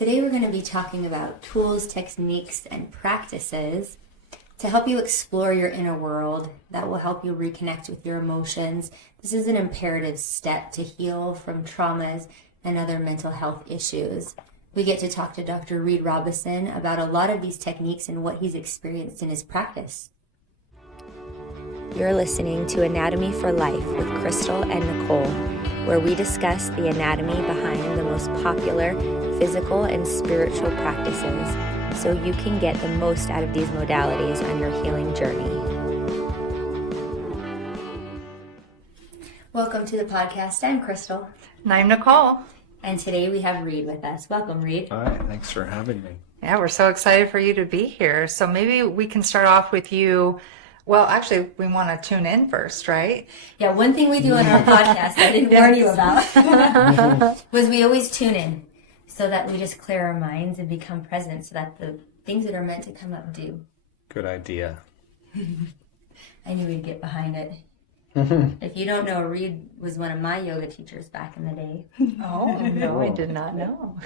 Today we're going to be talking about tools, techniques, and practices to help you explore your inner world that will help you reconnect with your emotions. This is an imperative step to heal from traumas and other mental health issues. We get to talk to Dr. Reid Robison about a lot of these techniques and what he's experienced in his practice. You're listening to Anatomy for Life with Crystal and Nicole, where we discuss the anatomy behind the most popular physical and spiritual practices so you can get the most out of these modalities on your healing journey. Welcome to the podcast. I'm Crystal. And I'm Nicole. And today we have Reid with us. Welcome, Reid. Hi, thanks for having me. Yeah, we're so excited for you to be here. So maybe we can start off with you. Well, actually, we want to tune in first, right? Yeah, one thing we do on our podcast I didn't warn you about was we always tune in so that we just clear our minds and become present so that the things that are meant to come up do. Good idea. I knew we'd get behind it. If you don't know, Reid was one of my yoga teachers back in the day. Oh, no, I did not know.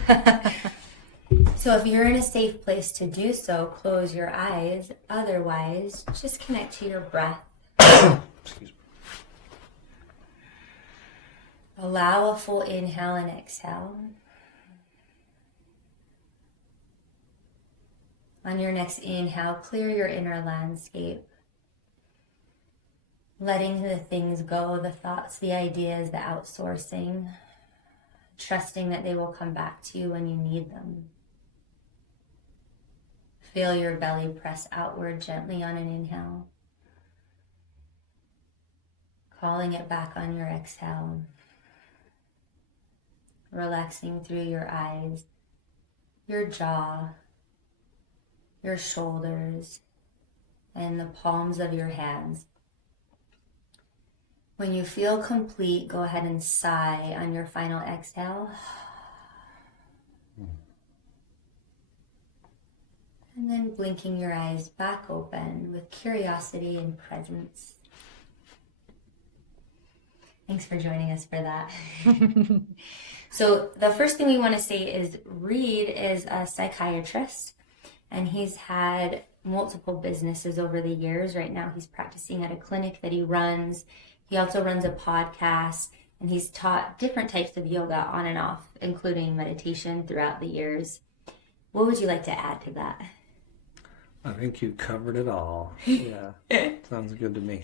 So if you're in a safe place to do so, close your eyes. Otherwise, just connect to your breath. Excuse me. Allow a full inhale and exhale. On your next inhale, clear your inner landscape. Letting the things go, the thoughts, the ideas, the outsourcing. Trusting that they will come back to you when you need them. Feel your belly press outward gently on an inhale. Calling it back on your exhale. Relaxing through your eyes, your jaw, your shoulders, and the palms of your hands. When you feel complete, go ahead and sigh on your final exhale. And then blinking your eyes back open with curiosity and presence. Thanks for joining us for that. So the first thing we want to say is Reid is a psychiatrist, and he's had multiple businesses over the years. Right now he's practicing at a clinic that he runs. He also runs a podcast, and he's taught different types of yoga on and off, including meditation throughout the years. What would you like to add to that? I think you covered it all. Yeah, sounds good to me.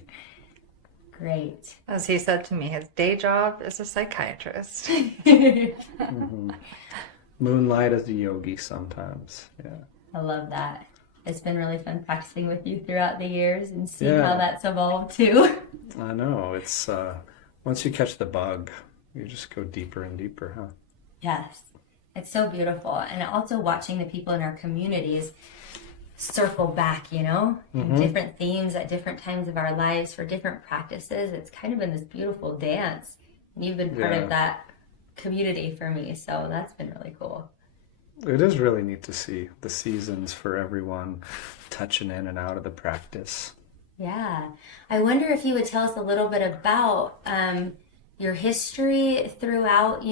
Great. As he said to me, his day job is a psychiatrist. Mm-hmm. Moonlight as a yogi sometimes. Yeah. I love that. It's been really fun practicing with you throughout the years and seeing how that's evolved too. I know. It's once you catch the bug, you just go deeper and deeper, huh? Yes. It's so beautiful. And also watching the people in our communities circle back, in different themes at different times of our lives for different practices. It's kind of been this beautiful dance. And you've been part of that community for me. So that's been really cool. It is really neat to see the seasons for everyone touching in and out of the practice. Yeah. I wonder if you would tell us a little bit about your history throughout,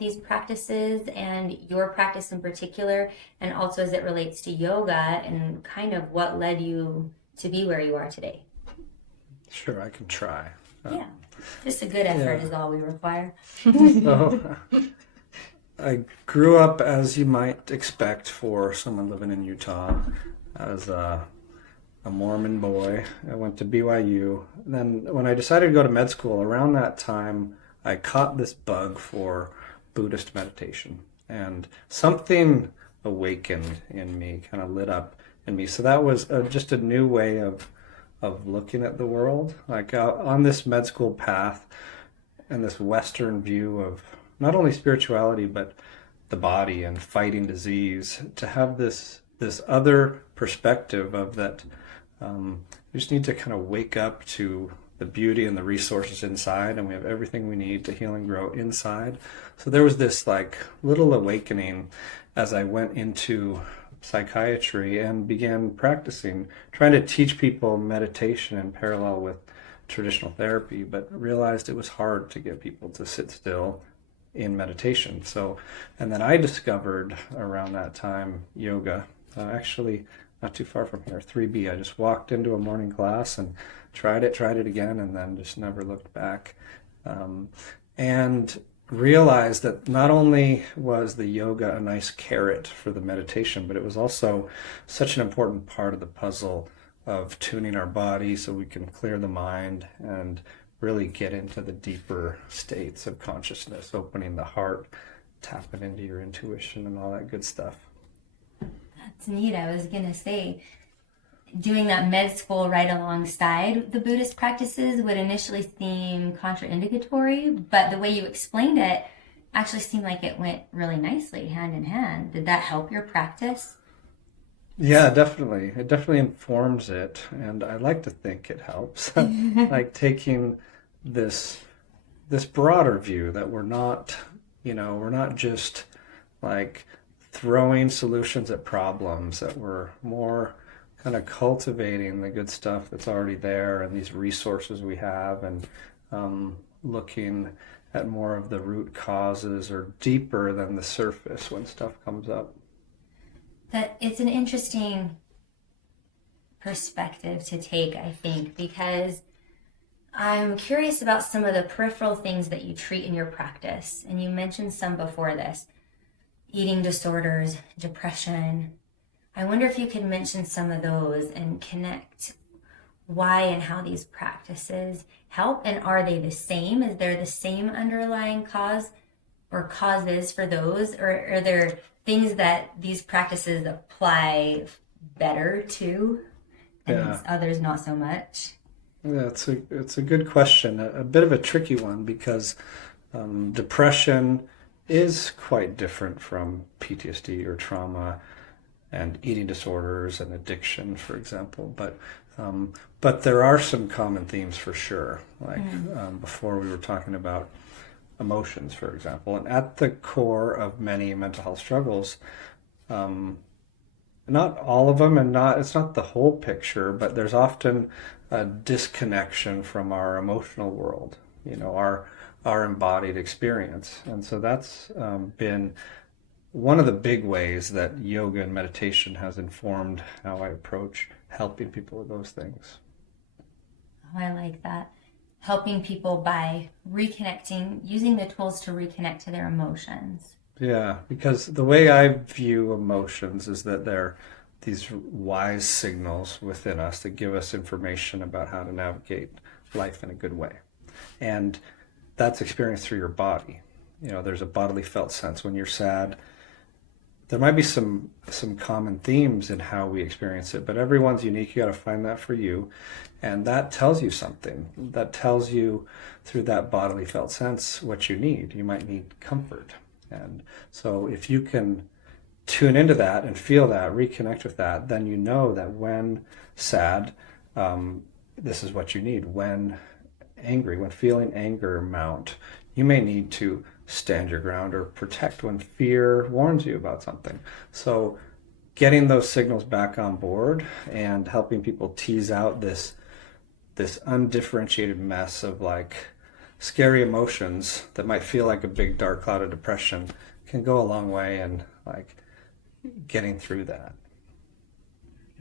these practices and your practice in particular, and also as it relates to yoga and kind of what led you to be where you are today. Sure, I can try. Yeah. Just a good effort is all we require. So, I grew up, as you might expect for someone living in Utah, as a Mormon boy. I went to BYU. Then when I decided to go to med school, around that time, I caught this bug for Buddhist meditation. And something awakened in me, kind of lit up in me. So that was just a new way of looking at the world. Like on this med school path and this Western view of not only spirituality, but the body and fighting disease, to have this other perspective of that you just need to kind of wake up to the beauty and the resources inside, and we have everything we need to heal and grow inside. So there was this like little awakening as I went into psychiatry and began practicing, trying to teach people meditation in parallel with traditional therapy, but realized it was hard to get people to sit still in meditation. So, and then I discovered around that time yoga, actually not too far from here, 3B. I just walked into a morning class and tried it again, and then just never looked back. And realized that not only was the yoga a nice carrot for the meditation, but it was also such an important part of the puzzle of tuning our body so we can clear the mind and really get into the deeper states of consciousness, opening the heart, tapping into your intuition and all that good stuff. That's neat. I was going to say, doing that med school right alongside the Buddhist practices would initially seem contraindicatory, but the way you explained it actually seemed like it went really nicely hand in hand. Did that help your practice? Yeah, definitely. It definitely informs it, and I like to think it helps. Like taking this broader view that we're not just like throwing solutions at problems, that we're more kind of cultivating the good stuff that's already there and these resources we have, and looking at more of the root causes or deeper than the surface when stuff comes up. That it's an interesting perspective to take, I think, because I'm curious about some of the peripheral things that you treat in your practice. And you mentioned some before this: eating disorders, depression. I wonder if you could mention some of those and connect why and how these practices help, and are they the same? Is there the same underlying cause or causes for those, or are there things that these practices apply better to and others not so much? Yeah, it's a good question, a bit of a tricky one, because depression is quite different from PTSD or trauma and eating disorders and addiction, for example. But there are some common themes for sure. Like before we were talking about emotions, for example, and at the core of many mental health struggles, not all of them, and it's not the whole picture, but there's often a disconnection from our emotional world, our embodied experience. And so that's been one of the big ways that yoga and meditation has informed how I approach helping people with those things. Oh, I like that. Helping people by reconnecting, using the tools to reconnect to their emotions. Yeah, because the way I view emotions is that they're these wise signals within us that give us information about how to navigate life in a good way. And that's experienced through your body. There's a bodily felt sense. When you're sad, there might be some common themes in how we experience it, but everyone's unique. You got to find that for you. And that tells you something. That tells you through that bodily felt sense what you need. You might need comfort. And so if you can tune into that and feel that, reconnect with that, then you know that when sad, this is what you need. When angry, when feeling anger mount, you may need to stand your ground or protect when fear warns you about something. So getting those signals back on board and helping people tease out this undifferentiated mess of like scary emotions that might feel like a big dark cloud of depression can go a long way in like getting through that.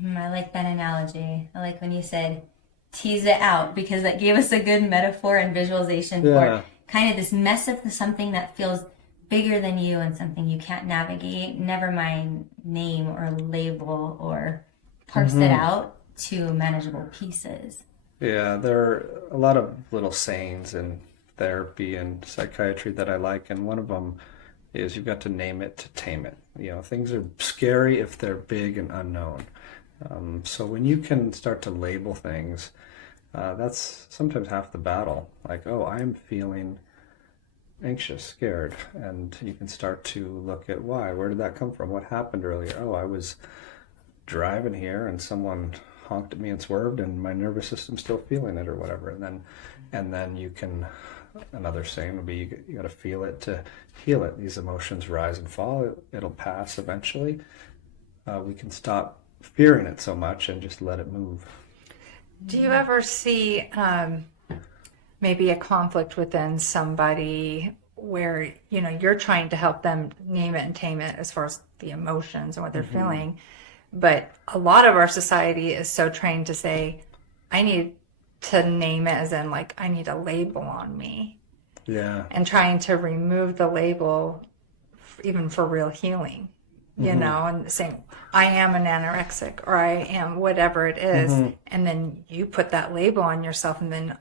I like that analogy. I like when you said tease it out, because that gave us a good metaphor and visualization for kind of this mess of something that feels bigger than you and something you can't navigate, never mind name or label or parse it out to manageable pieces. Yeah, there are a lot of little sayings in therapy and psychiatry that I like, and one of them is you've got to name it to tame it. Things are scary if they're big and unknown. So when you can start to label things, that's sometimes half the battle. Like, oh, I'm feeling anxious, scared, and you can start to look at why. Where did that come from? What happened earlier? Oh, I was driving here and someone honked at me and swerved, and my nervous system's still feeling it, or whatever. And then you can. Another saying would be you got to feel it to heal it. These emotions rise and fall. It'll pass eventually. We can stop fearing it so much and just let it move. Do you ever see maybe a conflict within somebody where, you're trying to help them name it and tame it as far as the emotions and what they're feeling. But a lot of our society is so trained to say, I need to name it, as in like, I need a label on me. Yeah. And trying to remove the label even for real healing, and saying, I am an anorexic, or I am whatever it is. And then you put that label on yourself, and then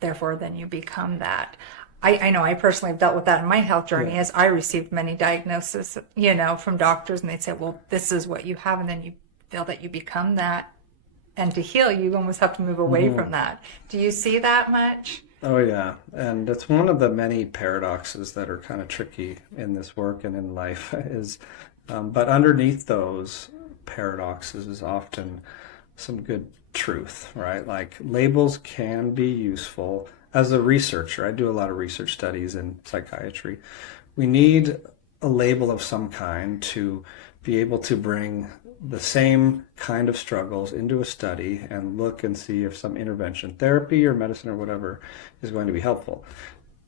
therefore then you become that. I know I personally have dealt with that in my health journey, as I received many diagnoses, from doctors, and they'd say, well, this is what you have. And then you feel that you become that. And to heal, you almost have to move away from that. Do you see that much? Oh, yeah. And it's one of the many paradoxes that are kind of tricky in this work and in life is, but underneath those paradoxes is often some good truth, right? Like labels can be useful. As a researcher, I do a lot of research studies in psychiatry. We need a label of some kind to be able to bring the same kind of struggles into a study and look and see if some intervention, therapy or medicine or whatever, is going to be helpful.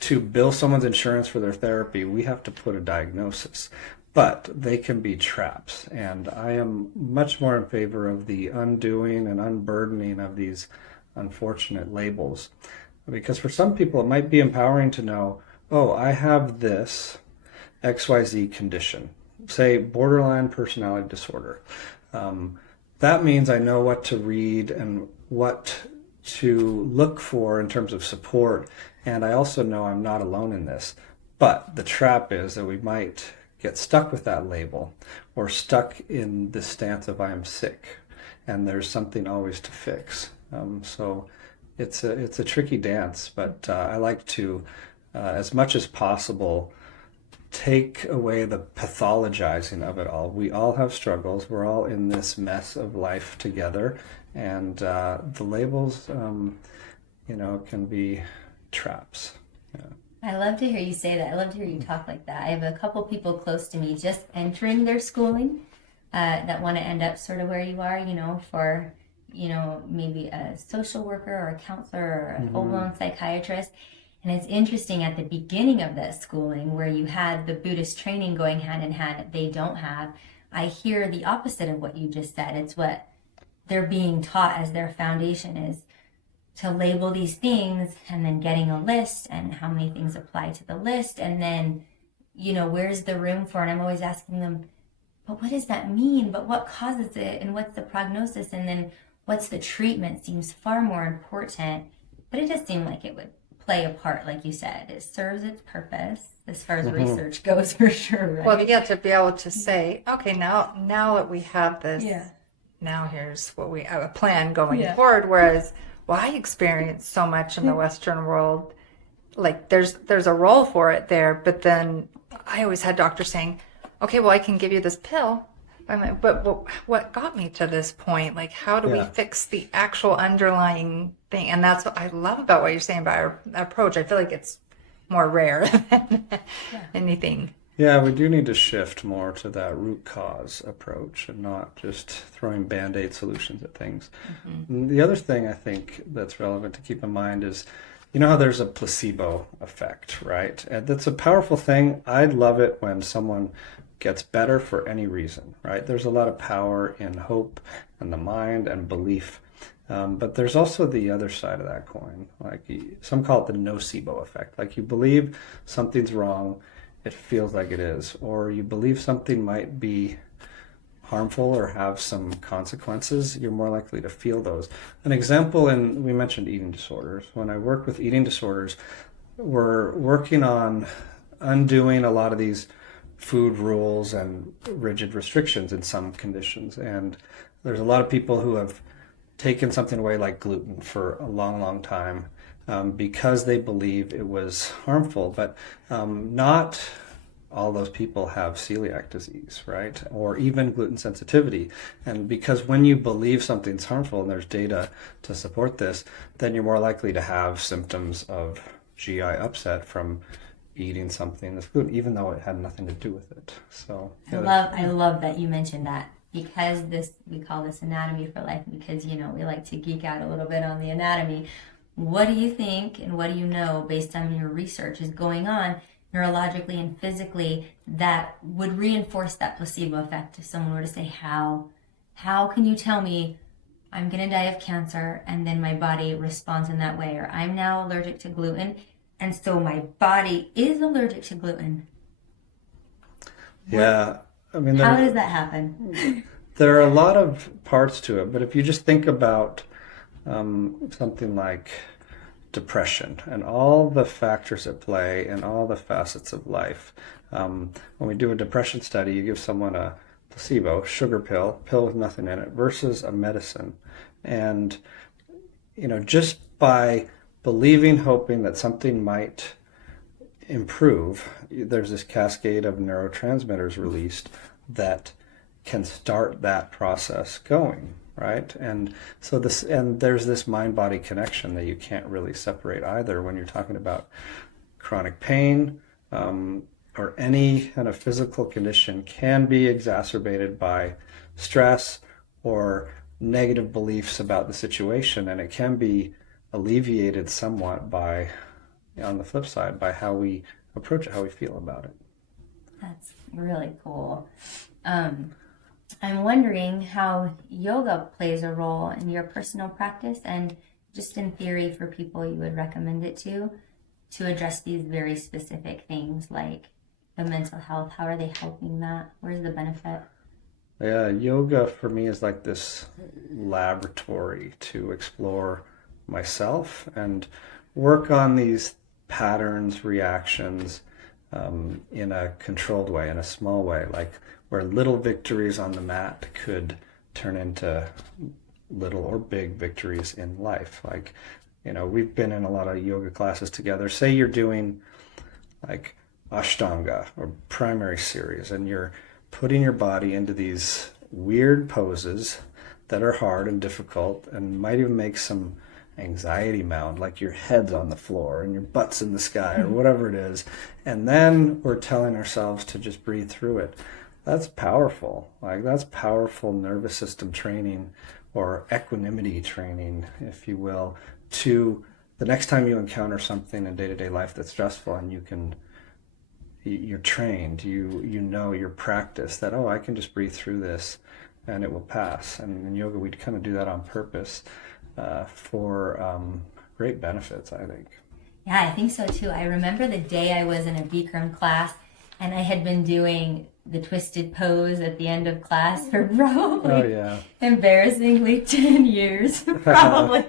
To bill someone's insurance for their therapy, we have to put a diagnosis. But they can be traps. And I am much more in favor of the undoing and unburdening of these unfortunate labels. Because for some people, it might be empowering to know, oh, I have this XYZ condition, say borderline personality disorder. That means I know what to read and what to look for in terms of support. And I also know I'm not alone in this. But the trap is that we might get stuck with that label or stuck in the stance of I am sick and there's something always to fix. So it's a tricky dance, but I like to, as much as possible, take away the pathologizing of it all. We all have struggles. We're all in this mess of life together, and the labels, can be traps. Yeah. I love to hear you say that. I love to hear you talk like that. I have a couple people close to me just entering their schooling that want to end up sort of where you are, for, maybe a social worker or a counselor or a full-blown psychiatrist. And it's interesting at the beginning of that schooling where you had the Buddhist training going hand in hand that they don't have. I hear the opposite of what you just said. It's what they're being taught as their foundation is to label these things and then getting a list and how many things apply to the list. And then, where's the room for, and I'm always asking them, but what does that mean? But what causes it? And what's the prognosis? And then what's the treatment seems far more important. But it does seem like it would play a part, like you said. It serves its purpose as far as research goes, for sure, right? Well, you get to be able to say, okay, now that we have this, now here's what we have a plan going forward. Whereas, I experienced so much in the Western world, like there's a role for it there, but then I always had doctors saying, okay, well, I can give you this pill. I'm like, but what got me to this point? Like, how do we fix the actual underlying thing? And that's what I love about what you're saying about our approach. I feel like it's more rare than anything. Yeah, we do need to shift more to that root cause approach and not just throwing Band-Aid solutions at things. And the other thing I think that's relevant to keep in mind is, how there's a placebo effect, right? And that's a powerful thing. I love it when someone gets better for any reason, right? There's a lot of power in hope and the mind and belief. But there's also the other side of that coin. Like some call it the nocebo effect. Like you believe something's wrong, it feels like it is, or you believe something might be harmful or have some consequences, you're more likely to feel those. An example, we mentioned eating disorders. When I work with eating disorders, we're working on undoing a lot of these food rules and rigid restrictions in some conditions. And there's a lot of people who have taken something away like gluten for a long, long time because they believe it was harmful. But not all those people have celiac disease, right? Or even gluten sensitivity. And because when you believe something's harmful and there's data to support this, then you're more likely to have symptoms of GI upset from eating something that's gluten, even though it had nothing to do with it. So I love that you mentioned that, because we call this anatomy for life, because we like to geek out a little bit on the anatomy. What do you think and what do you know based on your research is going on neurologically and physically that would reinforce that placebo effect if someone were to say, how can you tell me I'm going to die of cancer and then my body responds in that way, or I'm now allergic to gluten and so my body is allergic to gluten? Yeah. I mean, how does that happen? There are a lot of parts to it, but if you just think about something like depression and all the factors at play and all the facets of life. When we do a depression study, you give someone a placebo, sugar pill with nothing in it, versus a medicine. And, just by believing, hoping that something might improve, there's this cascade of neurotransmitters released that can start that process going, right? And so there's this mind-body connection that you can't really separate either when you're talking about chronic pain, or any kind of physical condition can be exacerbated by stress or negative beliefs about the situation, and it can be alleviated somewhat by, on the flip side, by how we approach it, how we feel about it. That's really cool. I'm wondering how yoga plays a role in your personal practice and just in theory for people you would recommend it to address these very specific things like the mental health. How are they helping that? Where's the benefit? Yeah, yoga for me is like this laboratory to explore myself and work on these patterns, reactions, in a controlled way, in a small way, like where little victories on the mat could turn into little or big victories in life. Like, we've been in a lot of yoga classes together. Say you're doing like Ashtanga or primary series, and you're putting your body into these weird poses that are hard and difficult and might even make some anxiety mound, like your head's on the floor and your butt's in the sky or whatever it is. And then we're telling ourselves to just breathe through it. That's powerful. Like, that's powerful nervous system training or equanimity training, if you will, to the next time you encounter something in day-to-day life that's stressful and you're trained, you're practiced that, I can just breathe through this and it will pass. And in yoga, we kind of do that on purpose for great benefits, I think. Yeah, I think so too. I remember the day I was in a Bikram class and I had been doing the twisted pose at the end of class for probably embarrassingly 10 years, probably.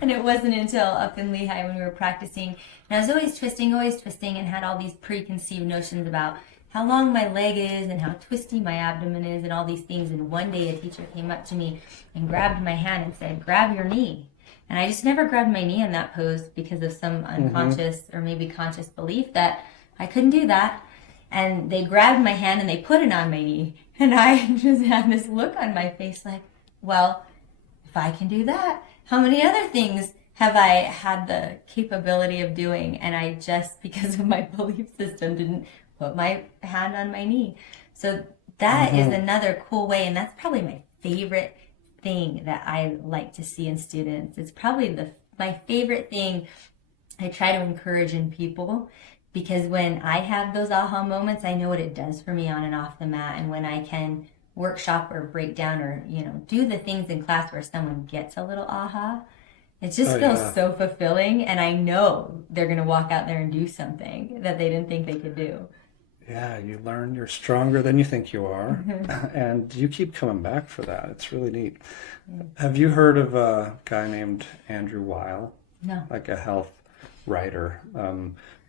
And it wasn't until up in Lehigh when we were practicing. And I was always twisting and had all these preconceived notions about how long my leg is and how twisty my abdomen is and all these things. And one day a teacher came up to me and grabbed my hand and said, grab your knee. And I just never grabbed my knee in that pose because of some unconscious or maybe conscious belief that I couldn't do that. And they grabbed my hand and they put it on my knee. And I just had this look on my face like, well, if I can do that, how many other things have I had the capability of doing? And I just, because of my belief system, didn't put my hand on my knee. So that is another cool way. And that's probably my favorite thing that I like to see in students. It's probably my favorite thing I try to encourage in people, because when I have those aha moments, I know what it does for me on and off the mat. And when I can workshop or break down or, do the things in class where someone gets a little aha, it just feels so fulfilling. And I know they're going to walk out there and do something that they didn't think they could do. Yeah, you learn you're stronger than you think you are. And you keep coming back for that. It's really neat. Have you heard of a guy named Andrew Weil? No. Like a health writer.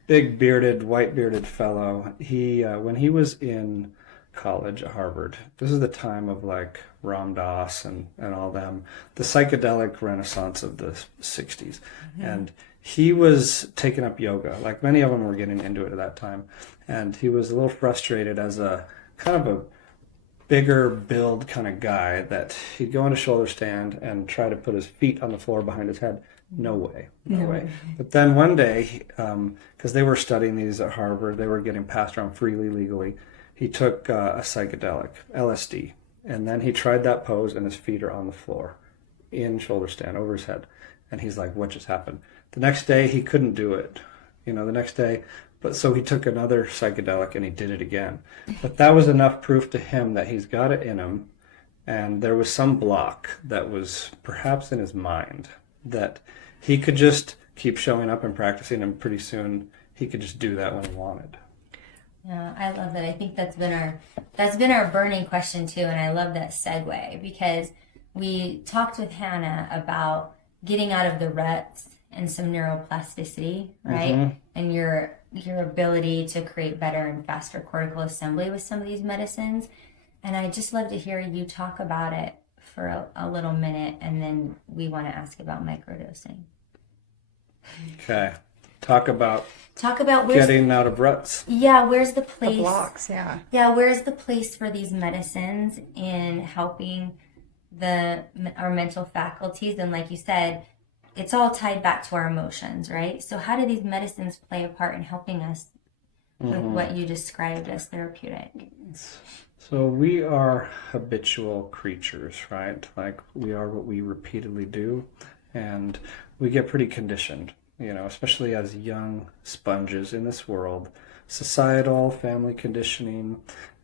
Big bearded, white bearded fellow. He, when he was in college at Harvard, this is the time of like Ram Dass and all them, the psychedelic renaissance of the 60s. And he was taking up yoga, like many of them were getting into it at that time. And he was a little frustrated as a kind of a bigger build kind of guy that he'd go into shoulder stand and try to put his feet on the floor behind his head. No way. But then one day, because they were studying these at Harvard, they were getting passed around freely, legally. He took a psychedelic, LSD, and then he tried that pose and his feet are on the floor in shoulder stand over his head. And he's like, what just happened? The next day, he couldn't do it. The next day, But so he took another psychedelic and he did it again. But that was enough proof to him that he's got it in him. And there was some block that was perhaps in his mind that he could just keep showing up and practicing, and pretty soon he could just do that when he wanted. Yeah, I love that. I think that's been our burning question too, and I love that segue because we talked with Hannah about getting out of the ruts and some neuroplasticity, right? Mm-hmm. And your ability to create better and faster cortical assembly with some of these medicines. And I just love to hear you talk about it for a little minute, and then we want to ask about microdosing. Okay. Talk about where's getting out of ruts. Yeah, where's the place? The blocks, yeah. Yeah, where's the place for these medicines in helping our mental faculties? And like you said, it's all tied back to our emotions, right? So how do these medicines play a part in helping us with what you described as therapeutic? So we are habitual creatures, right? Like we are what we repeatedly do, and we get pretty conditioned, especially as young sponges in this world. Societal, family conditioning,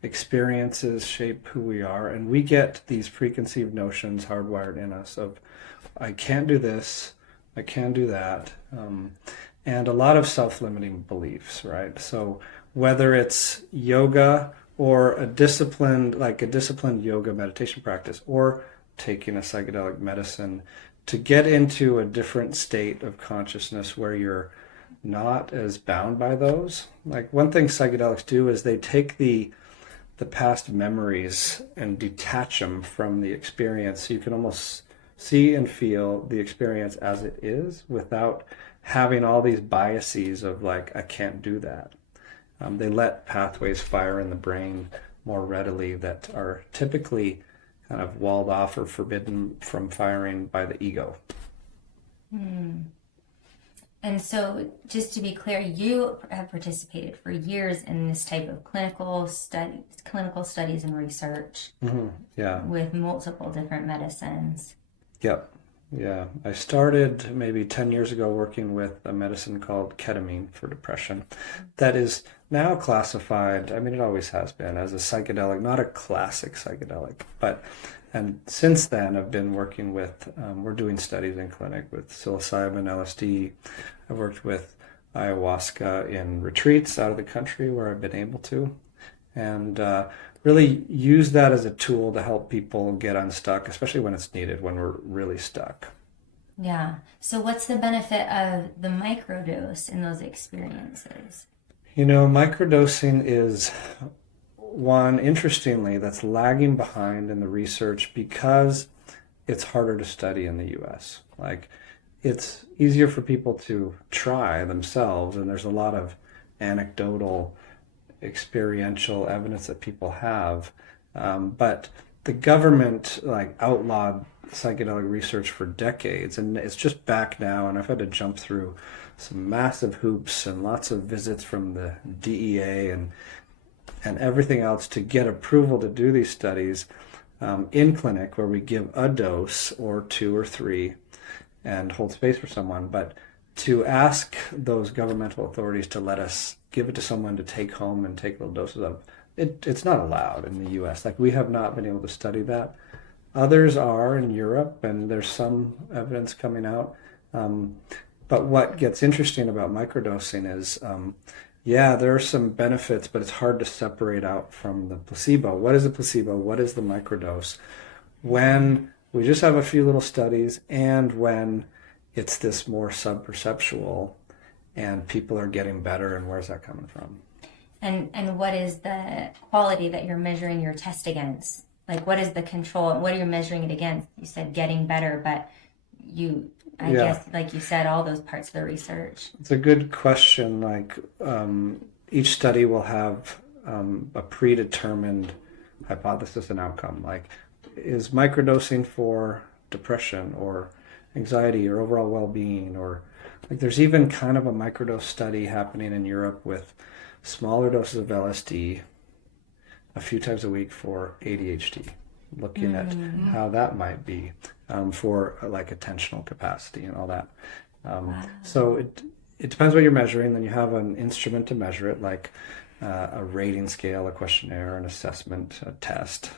experiences shape who we are, and we get these preconceived notions hardwired in us of, I can't do this, I can do that, and a lot of self-limiting beliefs, right? So whether it's yoga or a disciplined yoga meditation practice, or taking a psychedelic medicine to get into a different state of consciousness where you're not as bound by those. Like one thing psychedelics do is they take the past memories and detach them from the experience. So you can almost see and feel the experience as it is without having all these biases of like, I can't do that. They let pathways fire in the brain more readily that are typically kind of walled off or forbidden from firing by the ego. And so, just to be clear, you have participated for years in this type of clinical studies and research. Yeah. With multiple different medicines. Yep. Yeah. I started maybe 10 years ago working with a medicine called ketamine for depression that is now classified, it always has been, as a psychedelic, not a classic psychedelic, and since then I've been working with, we're doing studies in clinic with psilocybin, LSD. I've worked with ayahuasca in retreats out of the country where I've been able to, and really use that as a tool to help people get unstuck, especially when it's needed, when we're really stuck. Yeah. So what's the benefit of the microdose in those experiences? Microdosing is one, interestingly, that's lagging behind in the research because it's harder to study in the US. Like, it's easier for people to try themselves, and there's a lot of anecdotal, experiential evidence that people have. But the government, outlawed psychedelic research for decades, and it's just back now, and I've had to jump through some massive hoops and lots of visits from the DEA and everything else to get approval to do these studies in clinic where we give a dose or 2 or 3 and hold space for someone. But to ask those governmental authorities to let us give it to someone to take home and take little doses of, it's not allowed in the US. We have not been able to study that. Others are in Europe, and there's some evidence coming out. But what gets interesting about microdosing is, there are some benefits, but it's hard to separate out from the placebo. What is a placebo? What is the microdose? When we just have a few little studies, and when it's this more subperceptual and people are getting better, and where's that coming from? And what is the quality that you're measuring your test against? What is the control? What are you measuring it against? You said getting better, but I guess, like you said, all those parts of the research. It's a good question. Each study will have a predetermined hypothesis and outcome. Is microdosing for depression or anxiety or overall well-being? Or there's even kind of a microdose study happening in Europe with smaller doses of LSD a few times a week for ADHD, looking at how that might be for attentional capacity and all that. Wow. So it depends what you're measuring. Then you have an instrument to measure it, like a rating scale, a questionnaire, an assessment, a test.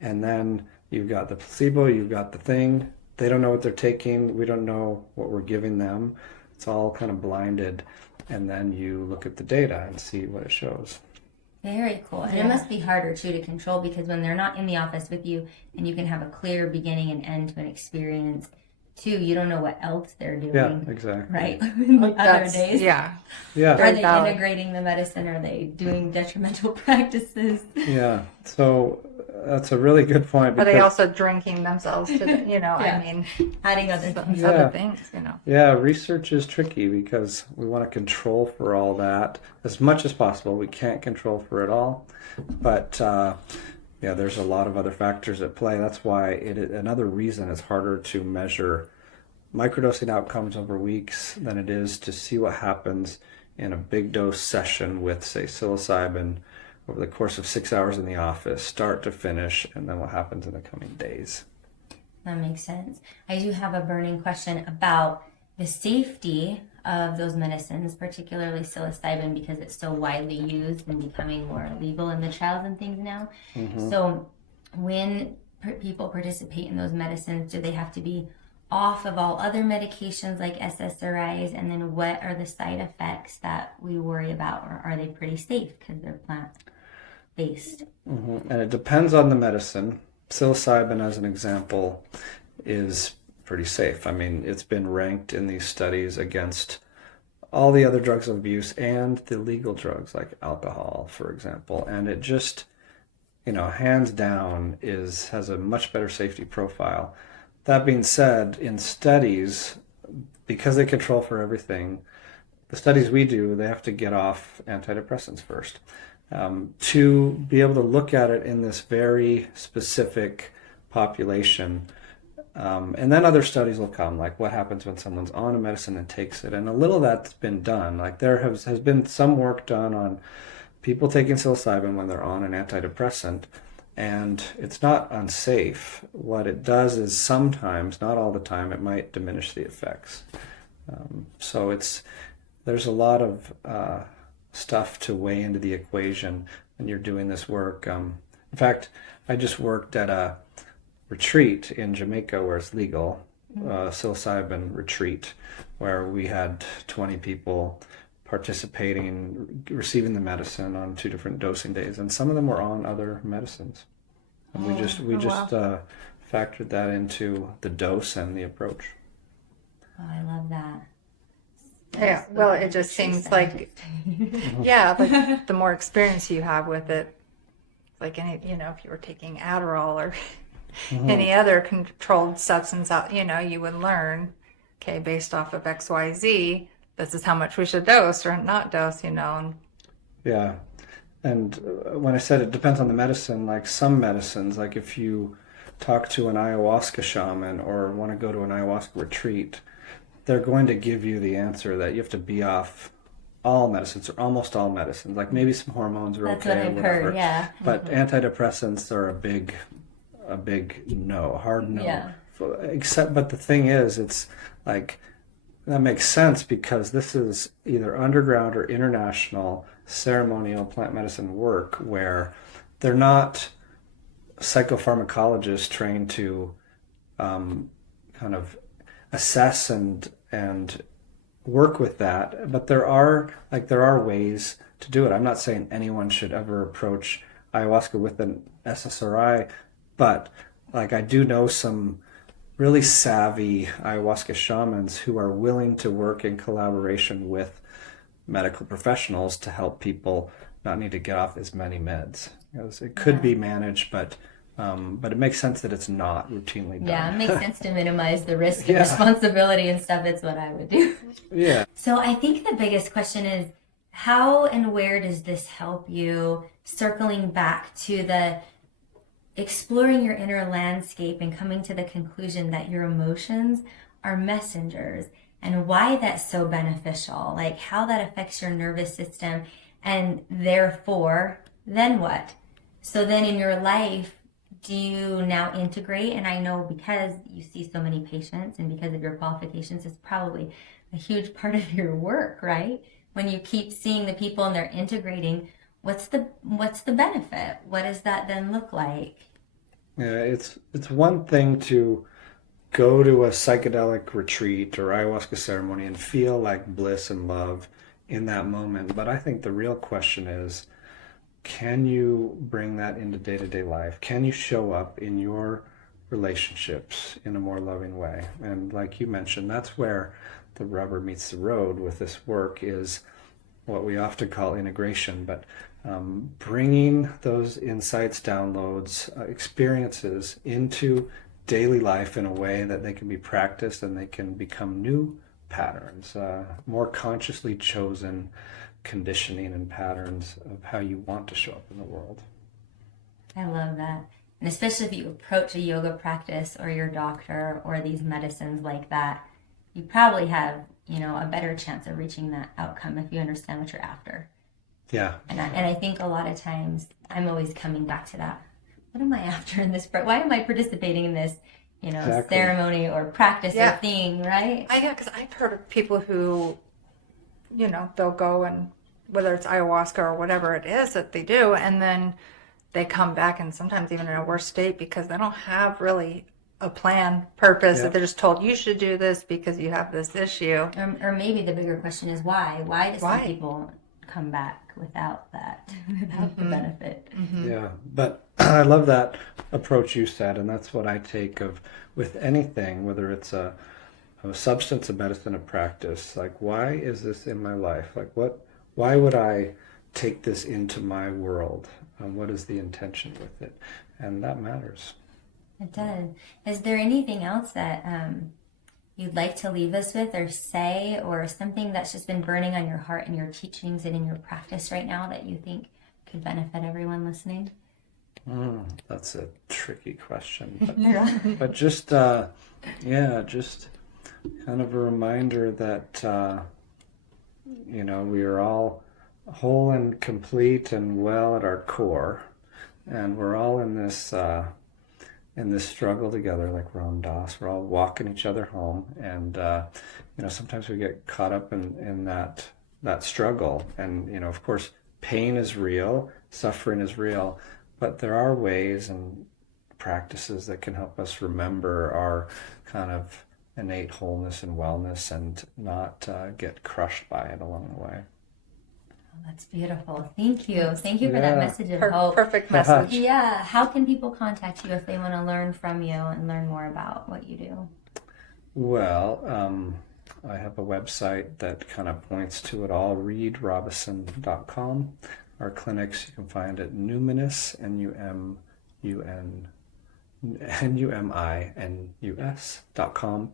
And then you've got the placebo, you've got the thing. They don't know what they're taking. We don't know what we're giving them. It's all kind of blinded. And then you look at the data and see what it shows. Very cool. And it must be harder, too, to control, because when they're not in the office with you and you can have a clear beginning and end to an experience, too, you don't know what else they're doing. Yeah, exactly. Right? In the other days. Yeah. Are they integrating the medicine? Are they doing detrimental practices? Yeah. So that's a really good point. Are they also drinking themselves to the, I mean, adding other things. Other things, Yeah, research is tricky because we want to control for all that as much as possible. We can't control for it all. But there's a lot of other factors at play. That's why another reason it's harder to measure microdosing outcomes over weeks than it is to see what happens in a big dose session with, say, psilocybin over the course of 6 hours in the office, start to finish, and then what happens in the coming days. That makes sense. I do have a burning question about the safety of those medicines, particularly psilocybin, because it's so widely used and becoming more legal in the trials and things now. Mm-hmm. So when people participate in those medicines, do they have to be off of all other medications like SSRIs? And then what are the side effects that we worry about? Or are they pretty safe because they're plant-based? Mm-hmm. And it depends on the medicine. Psilocybin, as an example, is pretty safe. I mean, it's been ranked in these studies against all the other drugs of abuse and the legal drugs like alcohol, for example. And it just, hands down has a much better safety profile. That being said, in studies, because they control for everything, the studies we do, they have to get off antidepressants first. To be able to look at it in this very specific population. And then other studies will come, like what happens when someone's on a medicine and takes it. And a little of that's been done. Like there has been some work done on people taking psilocybin when they're on an antidepressant. And it's not unsafe. What it does is sometimes, not all the time, it might diminish the effects. So there's a lot of stuff to weigh into the equation when you're doing this work. In fact, I just worked at a retreat in Jamaica where it's legal, psilocybin retreat, where we had 20 people participating, receiving the medicine on 2 different dosing days, and some of them were on other medicines. And we just factored that into the dose and the approach. Oh, I love that. Yeah, well, it just seems like, like the more experience you have with it, like any, if you were taking Adderall or any other controlled substance, you would learn, okay, based off of XYZ, this is how much we should dose or not dose, Yeah. And when I said it depends on the medicine, like some medicines, like if you talk to an ayahuasca shaman or want to go to an ayahuasca retreat, they're going to give you the answer that you have to be off all medicines or almost all medicines. Like maybe some hormones are That's okay. That's what I've heard, yeah. But antidepressants are a big no, hard no. Yeah. But the thing is, it's like, that makes sense because this is either underground or international ceremonial plant medicine work where they're not psychopharmacologists trained to kind of assess and work with that, but there are ways to do it. I'm not saying anyone should ever approach ayahuasca with an SSRI, but like I do know some really savvy ayahuasca shamans who are willing to work in collaboration with medical professionals to help people not need to get off as many meds. It could be managed, but it makes sense that it's not routinely done. Yeah, it makes sense to minimize the risk and responsibility and stuff. It's what I would do. Yeah. So I think the biggest question is, how and where does this help you, circling back to the exploring your inner landscape and coming to the conclusion that your emotions are messengers, and why that's so beneficial, like how that affects your nervous system, and therefore, then what? So then in your life, do you now integrate? And I know because you see so many patients and because of your qualifications, it's probably a huge part of your work, right? When you keep seeing the people and they're integrating, what's the benefit? What does that then look like? Yeah, it's one thing to go to a psychedelic retreat or ayahuasca ceremony and feel like bliss and love in that moment. But I think the real question is, can you bring that into day-to-day life? Can you show up in your relationships in a more loving way? And like you mentioned, that's where the rubber meets the road with this work, is what we often call integration, but bringing those insights, downloads, experiences into daily life in a way that they can be practiced and they can become new patterns, more consciously chosen conditioning and patterns of how you want to show up in the world. I love that. And especially if you approach a yoga practice or your doctor or these medicines like that, you probably have, a better chance of reaching that outcome if you understand what you're after. Yeah. And I think a lot of times I'm always coming back to that. What am I after in this? Why am I participating in this, Exactly. ceremony or practice or thing, right? Because I've heard of people who, they'll go and whether it's ayahuasca or whatever it is that they do, and then they come back and sometimes even in a worse state because they don't have really a plan, purpose, that they're just told you should do this because you have this issue. Or maybe the bigger question is why? Why do some people come back without that, without the benefit? Yeah, but I love that approach you said, and that's what I take of with anything, whether it's a substance, a medicine, a practice. Like, why is this in my life? Like, why would I take this into my world? What is the intention with it? And that matters. It does. Is there anything else that you'd like to leave us with or say, or something that's just been burning on your heart in your teachings and in your practice right now that you think could benefit everyone listening? That's a tricky question. But, but just kind of a reminder that, we are all whole and complete and well at our core. And we're all in this struggle together, like Ram Dass. We're all walking each other home. And, sometimes we get caught up in that struggle. And, of course, pain is real, suffering is real. But there are ways and practices that can help us remember our kind of innate wholeness and wellness and not get crushed by it along the way. Oh, that's beautiful. Thank you. Thank you for that message of hope. Perfect message. Yeah. How can people contact you if they want to learn from you and learn more about what you do? Well, I have a website that kind of points to it all, reidrobison.com. Our clinics you can find at Numinus, NUMINUS.com,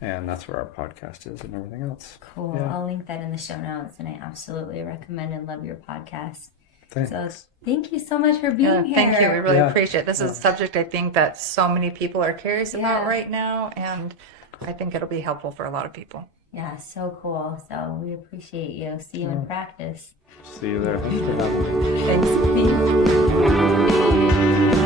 and that's where our podcast is and everything else. Cool. Yeah. I'll link that in the show notes, and I absolutely recommend and love your podcast. Thanks. So thank you so much for being here. Thank you. We really appreciate it. This is a subject I think that so many people are curious about right now, and I think it'll be helpful for a lot of people. Yeah, so cool. So we appreciate you. See you in practice. See you there. Thanks for having me. Thanks. Thanks.